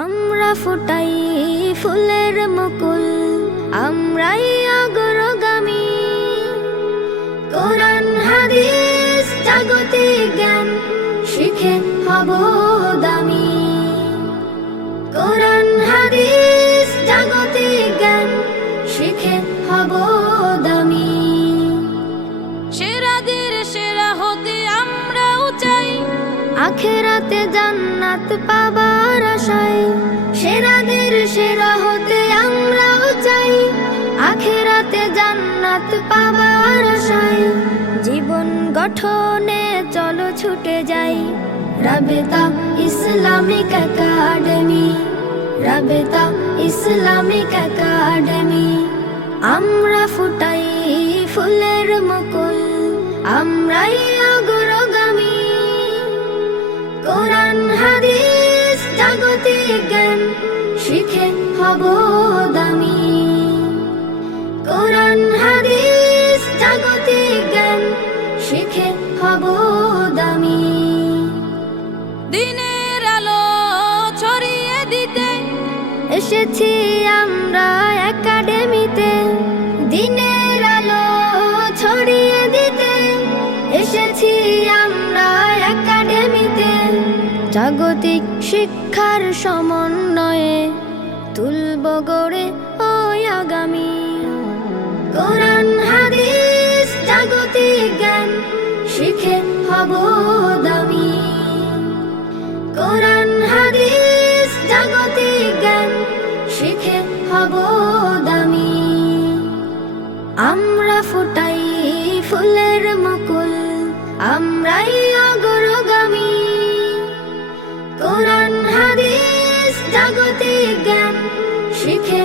আমরা ফুটাই ফুলের মুকুল, আমরাই অগ্রগামী। কোরআন হাদিস জাগতিক জ্ঞান শিখে হব দামি। কোরআন হাদিস জাগতিক জ্ঞান শিখে হব দামি। সেরাদের সেরা হতে আমরাও চাই, আখেরাতে জান্নাত পাবার আশায়। সেরাদের সেরা হতে আমরাও চাই, আখেরাতে জান্নাত পাবার আশায়। জীবন গঠনে চলো ছুটে যাই, Rabeta Islamic academy, Rabeta Islamic academy. আমরা ফুটাই ফুলের মুকুল, আমরাই অগ্রগামী। কোরআন হাদিস জাগতিক জ্ঞান শিখে হব দামি। কোরআন হাদিস জাগতিক জ্ঞান শিখে হব দামি। দিনের আলো ছড়িয়ে দিতে এসেছি আমরা একাডেমিতে, দিনের আলো ছড়িয়ে দিতে এসেছি আমরা একাডেমিতে। জাগতিক শিক্ষার সমন্বয়ে তুলব গড়ে ওই আগামী। কোরআন হাদিস জাগতিক জ্ঞান শিখে হব দামি। কোরআন হাদিস জাগতিক জ্ঞান শিখে হব দামি। আমরা ফুটাই ফুলের মুকুল, আমরাই অগ্রগামী। কোরআন হাদিস জাগতিক জ্ঞান শিখে